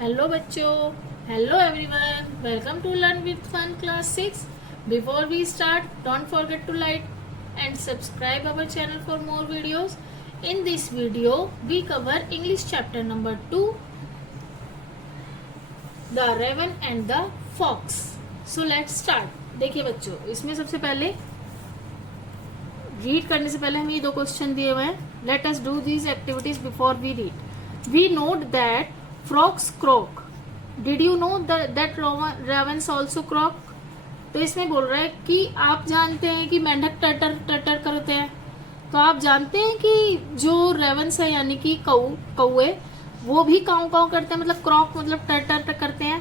Hello बच्चों, hello everyone, welcome to learn with fun class 6। Before we start, don't forget to like and subscribe our channel for more videos. In this video we cover English chapter number 2, the raven and the fox. So let's start. देखिए बच्चों, इसमें सबसे पहले read करने से पहले हमें ये दो क्वेश्चन दिए हुए हैं। Let us do these activities before we read. We note that frogs croak. Did you know that ravens also croak? तो इसमें बोल रहा है कि आप जानते हैं कि मेंढक टटर टटर करते हैं। तो आप जानते हैं कि जो रेवंस है यानी कि कौए वो भी काऊ काऊ करते हैं, मतलब क्रॉक मतलब टटर टटर करते हैं।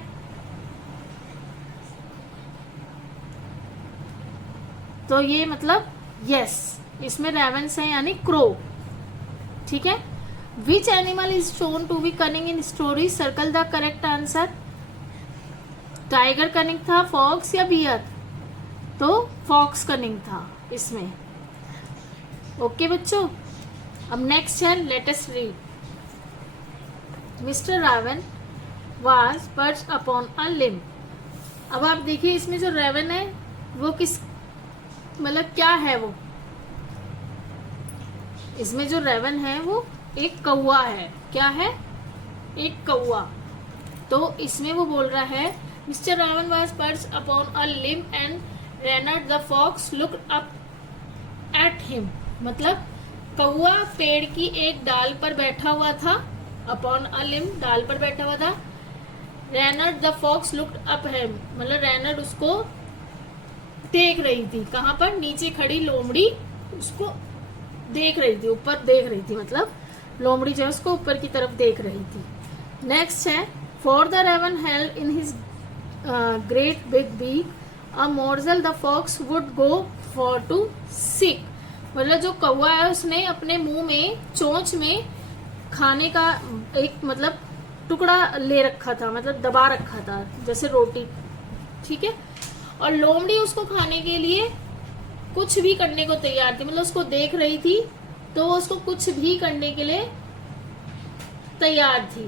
तो ये मतलब यस, इसमें रेवंस है यानी क्रो। ठीक है। Which animal is shown to be cunning in story? Circle the correct answer. Tiger cunning था, फॉक्स या बियर? तो फॉक्स कनिंग था इसमें। ओके बच्चों, अब नेक्स्ट है, let us read. Mister Raven was perch upon a limb. अब आप देखिए इसमें जो रेवन है वो किस मतलब क्या है वो, इसमें जो रेवन है वो एक कौआ है। क्या है? एक कौआ। तो इसमें वो बोल रहा है Mister Raven was perch upon a limb and Reynard the fox looked up at him. मतलब कौआ पेड़ की एक डाल पर बैठा हुआ था, अपॉन अ लिम डाल पर बैठा हुआ था। Reynard the fox looked up him मतलब रेनर्ड उसको देख रही थी। कहाँ पर? नीचे खड़ी लोमड़ी उसको देख रही थी, ऊपर देख रही थी, मतलब लोमड़ी जो है उसको ऊपर की तरफ देख रही थी। नेक्स्ट है, for the raven held in his great big beak a morsel the fox would go far to seek. मतलब जो कौआ है उसने अपने मुंह में चोंच में खाने का एक मतलब टुकड़ा ले रखा था, मतलब दबा रखा था जैसे रोटी। ठीक है। और लोमड़ी उसको खाने के लिए कुछ भी करने को तैयार थी, मतलब उसको देख रही थी तो वो उसको कुछ भी करने के लिए तैयार थी।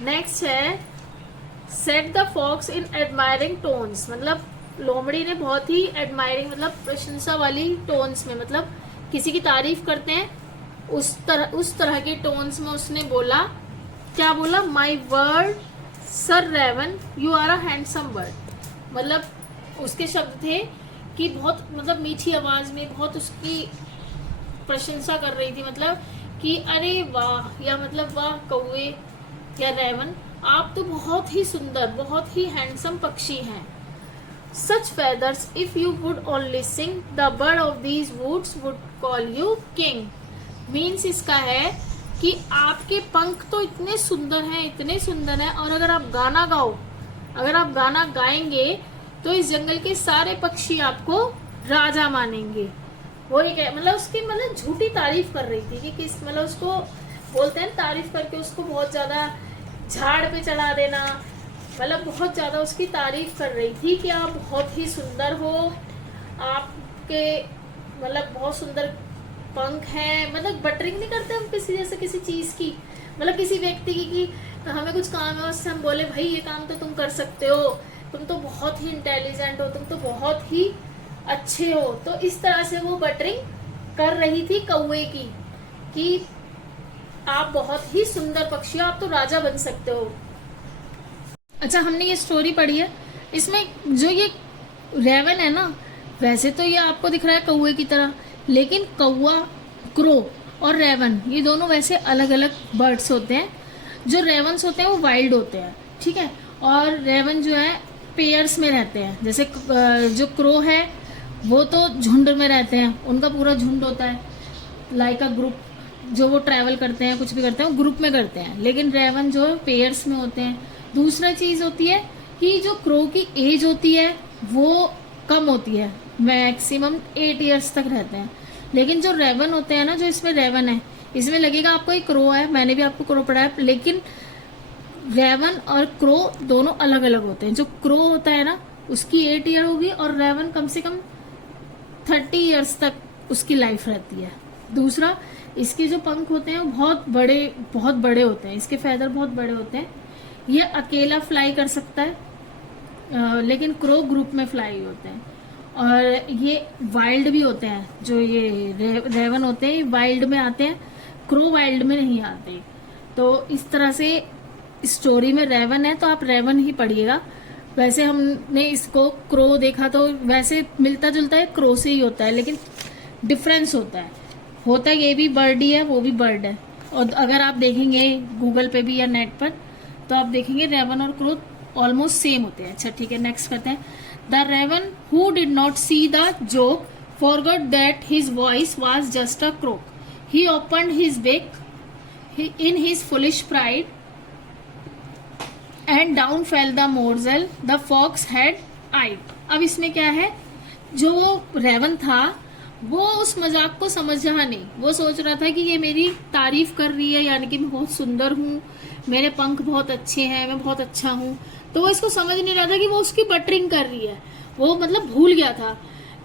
नेक्स्ट है, set the fox in admiring tones. मतलब लोमड़ी ने बहुत ही एडमायरिंग मतलब प्रशंसा वाली टोन्स में, मतलब किसी की तारीफ करते हैं उस तरह के टोन्स में उसने बोला। क्या बोला? My word sir raven you are a handsome bird. मतलब उसके शब्द थे कि बहुत मतलब मीठी आवाज में बहुत उसकी प्रशंसा कर रही थी, मतलब कि अरे वाह, या मतलब वाह कौवे या रेवन, आप तो बहुत ही सुंदर, बहुत ही हैंडसम पक्षी हैं। Such feathers if you would only sing the bird of these woods would call you king. Means इसका है कि आपके पंख तो इतने सुंदर हैं, इतने सुंदर हैं, और अगर आप गाना गाओ, अगर आप गाना गाएंगे तो इस जंगल के सारे पक्षी आपको राजा मानेंगे। वो एक मतलब उसकी मतलब झूठी तारीफ कर रही थी कि किस मतलब उसको बोलते हैं तारीफ करके उसको बहुत ज्यादा झाड़ पे चढ़ा देना, मतलब बहुत ज्यादा उसकी तारीफ कर रही थी कि आप बहुत ही सुंदर हो, आपके मतलब बहुत सुंदर पंख हैं। मतलब बटरिंग नहीं करते हम किसी जैसे किसी चीज की, मतलब किसी व्यक्ति की कि हमें कुछ काम है उससे हम बोले भाई ये काम तो तुम कर सकते हो, तुम तो बहुत ही इंटेलिजेंट हो, तुम तो बहुत ही अच्छे हो। तो इस तरह से वो बटरिंग कर रही थी कौवे की कि आप बहुत ही सुंदर पक्षी हो, आप तो राजा बन सकते हो। अच्छा, हमने ये स्टोरी पढ़ी है, इसमें जो ये रेवन है ना, वैसे तो ये आपको दिख रहा है कौवे की तरह, लेकिन कौवा, क्रो और रेवन ये दोनों वैसे अलग अलग बर्ड्स होते हैं। जो रेवन्स होते हैं वो वाइल्ड होते हैं, ठीक है, और रेवन जो है पेयर्स में रहते हैं। जैसे जो क्रो है वो तो झुंड में रहते हैं, उनका पूरा झुंड होता है, लाइक अ ग्रुप। जो वो ट्रैवल करते हैं, कुछ भी करते हैं, वो ग्रुप में करते हैं। लेकिन रेवन जो है पेयर्स में होते हैं। दूसरा चीज होती है कि जो क्रो की एज होती है वो कम होती है, मैक्सिमम 8 ईयर्स तक रहते हैं। लेकिन जो रेवन होते हैं ना, जो इसमें रेवन है, इसमें लगेगा आपको एक क्रो है, मैंने भी आपको क्रो पढ़ा है, लेकिन रेवन और क्रो दोनों अलग अलग होते हैं। जो क्रो होता है ना उसकी 8 ईयर होगी, और रेवन कम से कम 30 ईयर्स तक उसकी लाइफ रहती है। दूसरा इसके जो पंख होते हैं वो बहुत बड़े होते हैं, इसके फेदर बहुत बड़े होते हैं। ये अकेला फ्लाई कर सकता है, लेकिन क्रो ग्रुप में फ्लाई होते हैं। और ये वाइल्ड भी होते हैं, जो ये रेवन होते हैं वाइल्ड में आते हैं, क्रो वाइल्ड में नहीं आते। तो इस तरह से स्टोरी में रेवन है तो आप रेवन ही पढ़िएगा। वैसे हमने इसको क्रो देखा तो वैसे मिलता जुलता है, क्रो से ही होता है, लेकिन डिफरेंस होता है ये भी बर्ड ही है, वो भी बर्ड है। और अगर आप देखेंगे गूगल पे भी या नेट पर तो आप देखेंगे रेवन और क्रो ऑलमोस्ट सेम होते हैं। अच्छा ठीक है, नेक्स्ट करते हैं। The raven who did not see the joke forgot that his voice was just a croak, he opened his beak in his foolish pride and down fell the morsel the fox had eyed। अब इसमें क्या है, जो Raven था वो उस मजाक को समझ रहा नहीं, वो सोच रहा था कि ये मेरी तारीफ कर रही है, यानी कि मैं बहुत सुंदर हूँ, मेरे पंख बहुत अच्छे हैं, मैं बहुत अच्छा हूँ। तो वो इसको समझ नहीं रहा था कि वो उसकी बटरिंग कर रही है। वो मतलब भूल गया था,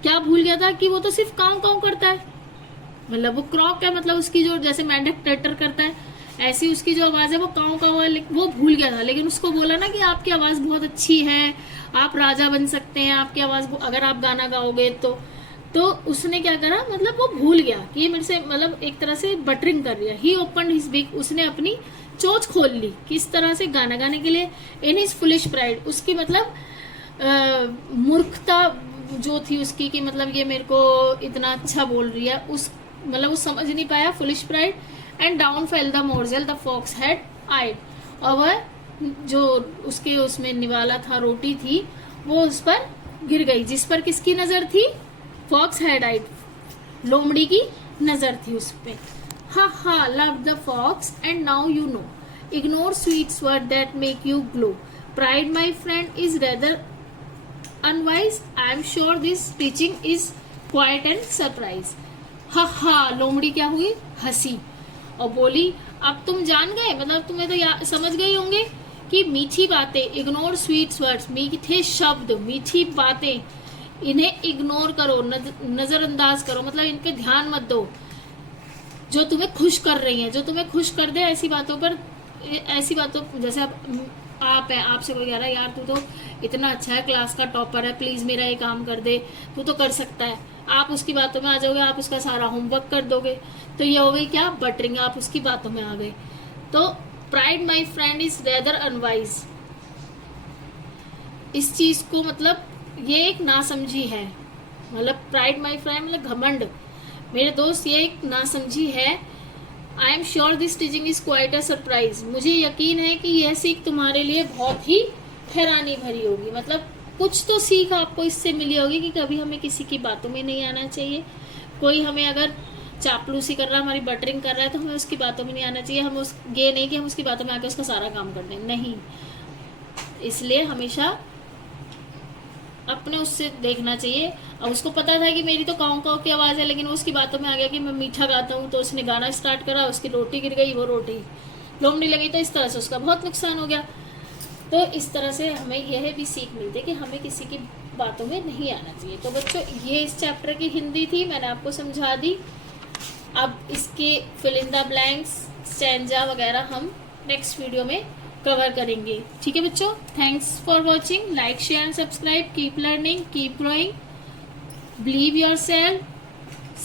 क्या भूल गया था कि वो तो सिर्फ काऊ काऊ करता है, मतलब वो क्रॉक है, मतलब उसकी जो जैसे मेंढक टटर करता है ऐसी उसकी जो आवाज है वो काऊ काऊ है, वो भूल गया था। लेकिन उसको बोला ना कि आपकी आवाज बहुत अच्छी है, आप राजा बन सकते हैं, आपकी आवाज अगर आप गाना गाओगे तो उसने क्या करा, मतलब वो भूल गया कि ये मेरे से मतलब एक तरह से बटरिंग कर रही है। ही ओपन हिज बिग, उसने अपनी चोंच खोल ली किस तरह से, गाना गाने के लिए। इन हिज फुलिश प्राइड, उसकी मतलब मूर्खता जो थी उसकी, कि मतलब ये मेरे को इतना अच्छा बोल रही है, उस मतलब वो समझ नहीं पाया, foolish pride. And down fell the morsel the fox had eyed, और वह जो उसके उसमें निवाला था, रोटी थी, वो उस पर गिर गई, जिस पर किसकी नजर थी, फॉक्स हैड आइड, लोमड़ी की नजर थी उस पे। Ha ha laugh the fox and now you know, ignore sweets word that make you glow, pride my friend is rather unwise, I am sure this teaching is quite and surprise. हा लोमड़ी क्या हुई, हंसी और बोली, अब तुम जान गए, मतलब तुम्हें तो समझ गए होंगे कि मीठी बातें, इग्नोर स्वीट वर्ड्स, मीठे शब्द, मीठी बातें, इन्हें इग्नोर करो, नजरअंदाज करो, मतलब इनके ध्यान मत दो, जो तुम्हें खुश कर रही हैं, जो तुम्हें खुश कर दे ऐसी बातों जैसे आप है, आपसे कोई कह रहा है यार तू तो इतना अच्छा है, क्लास का टॉपर है, प्लीज मेरा ये काम कर दे, तू तो कर सकता है, आप उसकी बातों में आ जाओगे, आप उसका सारा होमवर्क कर दोगे, तो ये हो गई क्या, बटरिंग, आप उसकी बातों में आ गए। तो pride my friend is rather unwise, इस चीज को मतलब ये एक नासमझी है, मतलब प्राइड माई फ्रेंड मतलब घमंड, मेरे दोस्त ये एक नासमझी है। आई am sure this teaching is quite a surprise, मुझे यकीन है कि यह सीख तुम्हारे लिए बहुत ही हैरानी भरी होगी, मतलब कुछ तो सीख आपको इससे मिली होगी कि कभी हमें किसी की बातों में नहीं आना चाहिए। कोई हमें अगर चापलूसी कर रहा है, हमारी बटरिंग कर रहा है, तो हमें उसकी बातों में नहीं आना चाहिए। हम ये नहीं कि हम उसकी बातों में आके उसका सारा काम कर दें, नहीं। इसलिए हमेशा अपने उससे देखना चाहिए। और उसको पता था कि मेरी तो काऊ काऊ की आवाज़ है, लेकिन वो उसकी बातों में आ गया कि मैं मीठा गाता हूँ, तो उसने गाना स्टार्ट करा, उसकी रोटी गिर गई, वो रोटी लोमड़ी लगी, तो इस तरह से उसका बहुत नुकसान हो गया। तो इस तरह से हमें यह भी सीख मिलती है कि हमें किसी की बातों में नहीं आना चाहिए। तो बच्चों ये इस चैप्टर की हिंदी थी, मैंने आपको समझा दी। अब इसके fill in the blanks, stanza वगैरह हम नेक्स्ट वीडियो में कवर करेंगे। ठीक है बच्चों, thanks for watching, like share and subscribe, keep learning, keep growing, believe your self.